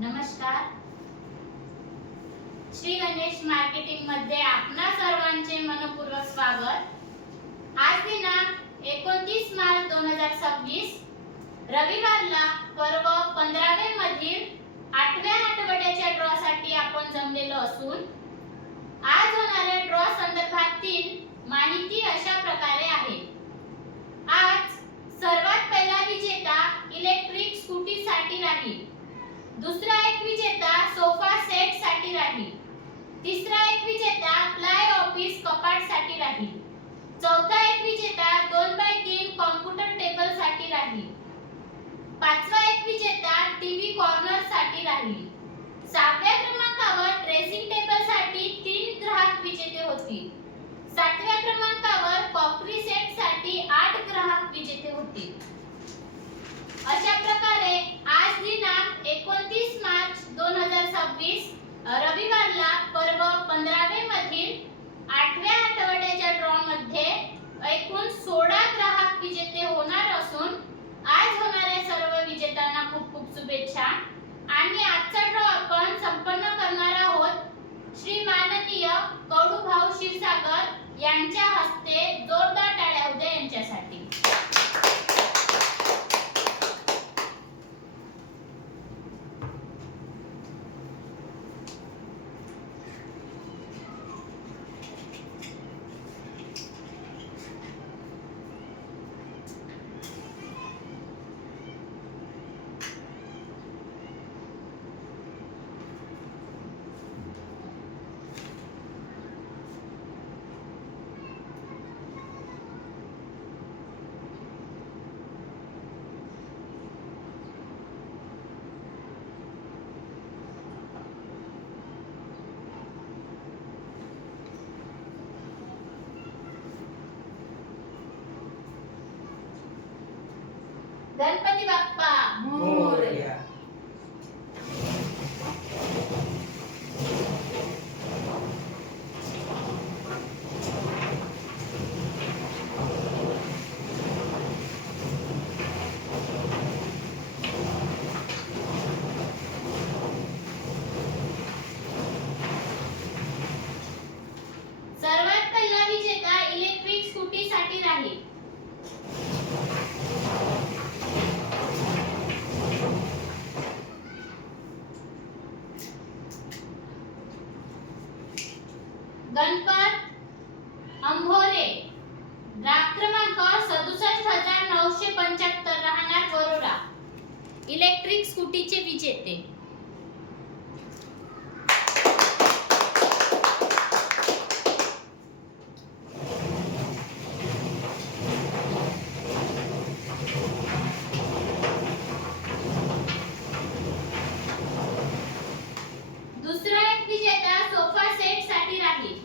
नमस्कार. श्री गणेश मार्केटिंग मध्ये आपणा सर्वांचे मनपूर्वक स्वागत. आज दिनांक 29 मार्च 2026 रविवारला पर्व 15वे मधील 8व्या आठवड्याच्या ड्रॉ साठी आपण जमलेलो असून आज होणाऱ्या ड्रॉ संदर्भातील माहिती अशा प्रकारे आहे. आज सर्वात पहिला विजेता इलेक्ट्रिक स्कूटी साठी राहील. दुसरा एक विजेता सोफा सेट साठी राहील. तिसरा एक विजेता प्लाय ऑफिस कपाट साठी राहील. चौथा एक विजेता 2x3 कॉम्प्युटर टेबल साठी राहील. पाचवा एक विजेता टीव्ही कॉर्नर साठी राहील. 6व्या क्रमांकावर ड्रेसिंग टेबल साठी 3 ग्राहक विजेते होतील. 7व्या क्रमांकावर क्रॉकरी सेट साठी 8 ग्राहक विजेते होतील. अशा प्रकारे आज दिनांक 29 मार्च 2026 रविवारला पर्व 15वे मधील 8व्या आठवड्याच्या ड्रॉ मध्ये एकूण 16 ग्राहक विजेते होणार असून आज होणाऱ्या सर्व विजेत्यांना खूप खूप शुभेच्छा. आणि आजचा ड्रॉ आपण संपन्न करणार आहोत श्री माननीय कडूभाऊ क्षीरसागर यांच्या हस्ते. जोरदार टाळ्या होऊ द्या यांच्यासाठी. गणपती बाप्पा मोरया. सर्वात पहिला विजेता इलेक्ट्रिक स्कूटी साठी राहील. गणपत अंभोरे, ग्राहक क्रमांक 67,975, राहणार बरोडा, इलेक्ट्रिक स्कूटीचे विजेते. दुसरा एक विजेता सोफा सेट साठी राहील.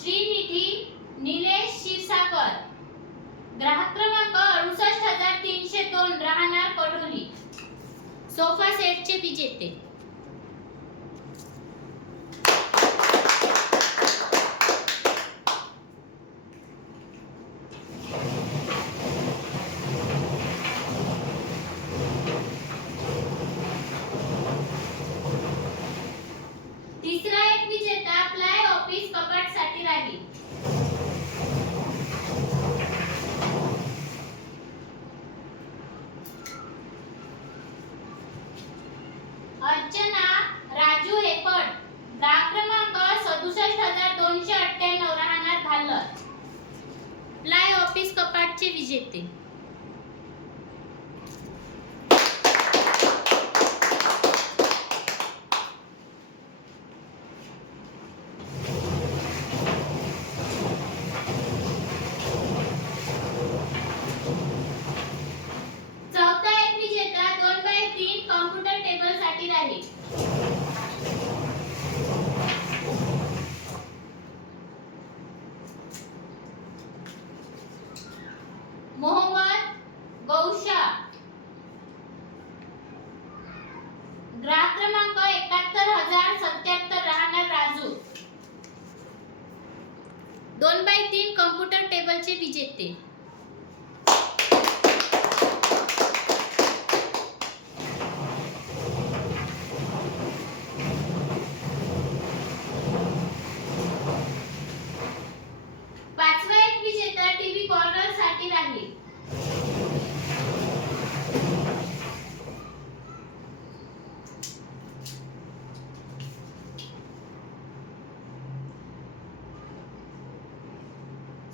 श्रीनिधी निलेश क्षीरसागर, ग्राहक क्रमांक 68,302, राहणार कडोली, सोफा सेटचे विजेते. तिसरा एक विजेता प्लाय ऑफिस कपाट साठी राहील. अर्चना राजू हेपट, ग्राहक क्रमांक 67,298, राहणार भाल्लर, प्लाय ऑफिस कपाटचे विजेते. चौथा एक विजेता 2x3 कॉम्प्युटर टेबल साठी राहील. मोहम्मद 5x3 कॉम्प्युटर टेबलचे विजेते. पाचवा एक विजेता टीव्ही कॉर्नर साठी राहील.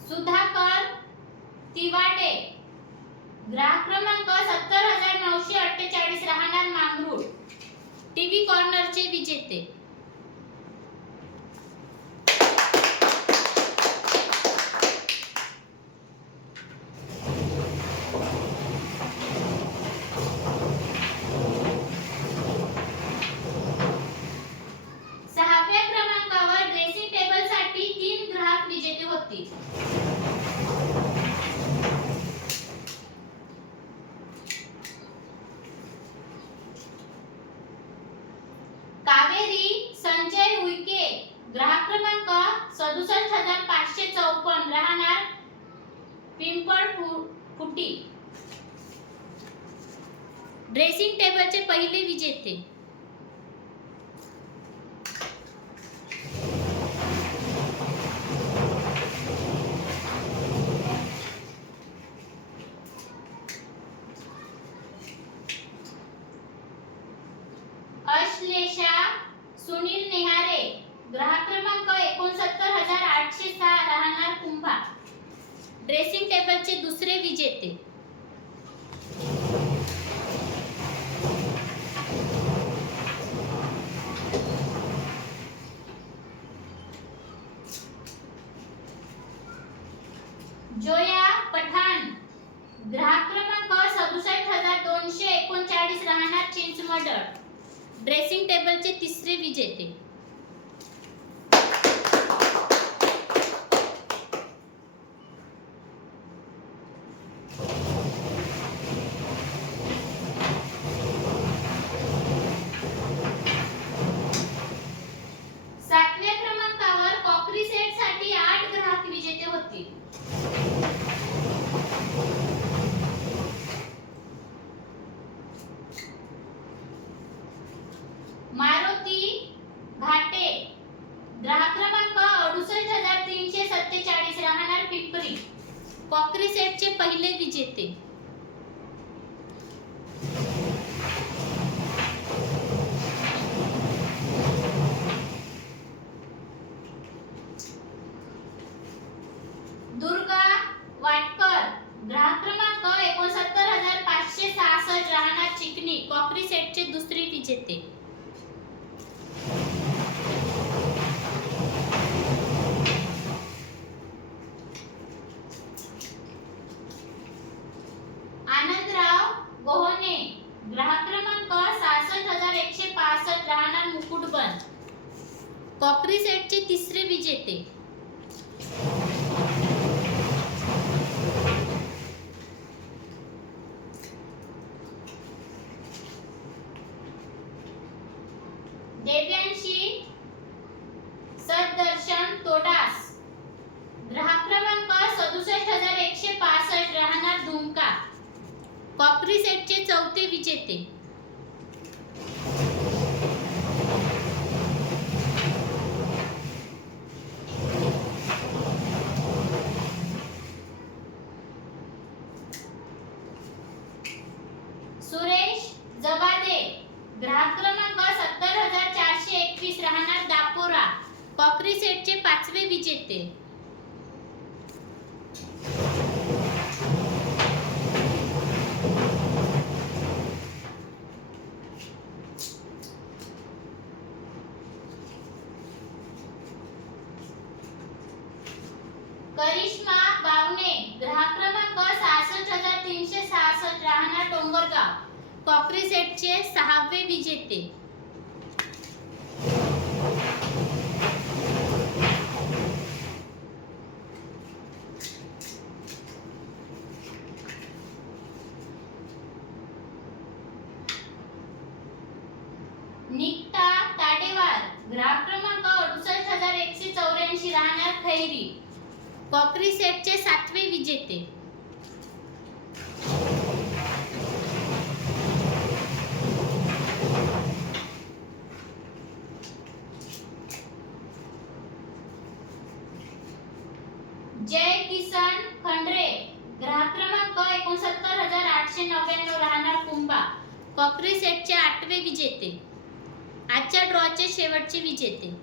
सुधाकर तिवाटे, ग्राहक क्रमांक 70948, राहणार मांगरूळ, टीव्ही कॉर्नरचे विजेते. सहाव्या क्रमांकावर ड्रेसिंग टेबल साठी 3 ग्राहक विजेते होतील. कावेरी संजय उईके, ग्राहक क्रमांक 67554, राहणार पिंपळखुटी, ड्रेसिंग टेबलचे पहिले विजेते. अश्लेषा सुनील नेहारे, ग्राहक क्रमांक 69806, राहणार कुंभा, ड्रेसिंग टेबलचे दुसरे विजेते. जोया पठाण, ग्राहक क्रमांक 67239, राहणार चिंचमडळ, ड्रेसिंग टेबलचे तिसरे विजेते. सातव्या क्रमांकावर कॉकरी सेट साठी 8 ग्राहक विजेते होतील. मारुती घाटे, ग्राहक क्रमांक 68347, राहणार पिंपरी, कॉकरी सेटचे पहिले विजेते. दुर्गा वाटकर, ग्राहक क्रमांक 69566, राहणार चिकनी, कॉकरी सेटचे दुसरे विजेते. आनंदराव गोहने, ग्राहक क्रमांक 66165, राहणार मुकुटबन, कॉकरी सेटचे तिसरे विजेते. देव्यांशी सदर्शन तोडास, ग्राहक क्रमांक 67165, राहणार धुमका, कॉकरी सेटचे चौथे विजेते. सुरेश जबादे, ग्राहक क्रमांक 70421, राहणार दापोरा, कॉकरी सेटचे पाचवे विजेते. करिश्मा बावणे, ग्राहक क्रमांक 66366, राहणार डोंगरगाव, कॉकरी सेटचे सहावे विजेते. निकिता ताडेवार, ग्राहक क्रमांक 68184, राहणार खैरी, कॉकरी सेटचे 7वे विजेते. जय किसन खंडरे, ग्राहक क्रमांक 69899, राहणार कुंभा, कॉकरी सेटचे 8वे विजेते. आजच्या ड्रॉचे शेवटचे विजेते.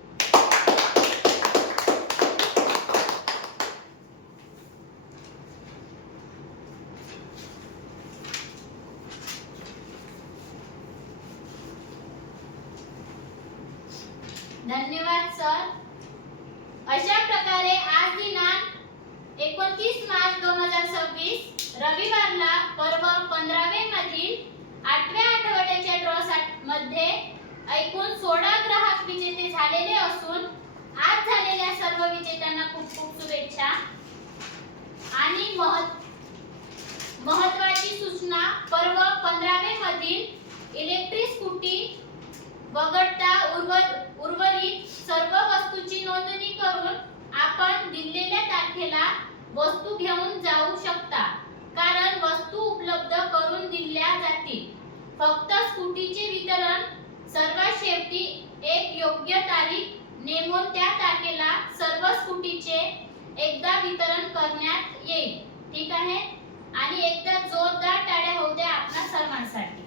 धन्यवाद सर. अशा प्रकारे आज दिनांक 29 मार्च 2026 रविवारला पर्व 15वे मधील 8व्या आठवड्याच्या ड्रॉ मध्ये एकूण 16 ग्राहक विजेते झालेले असून आज झालेल्या सर्व विजेत्यांना खूप खूप शुभेच्छा. आणि महत्त्वाची सूचना, पर्व 15वे मधील इलेक्ट्रिक स्कूटी वगळता उर्वरित सर्व वस्तूची नोंदणी करून आपण दिलेल्या तारखेला वस्तू घेऊन जाऊ शकता, कारण वस्तू उपलब्ध करून दिल्या जातील. फक्त स्कूटीचे वितरण सर्वात शेवटी एक योग्य तारीख नेमून त्या तारखेला सर्व स्कूटीचे एकदा वितरण करण्यात येईल. ठीक आहे. आणि एकदा जोरदार टाळ्या होऊ द्या आपल्या सर्वांसाठी.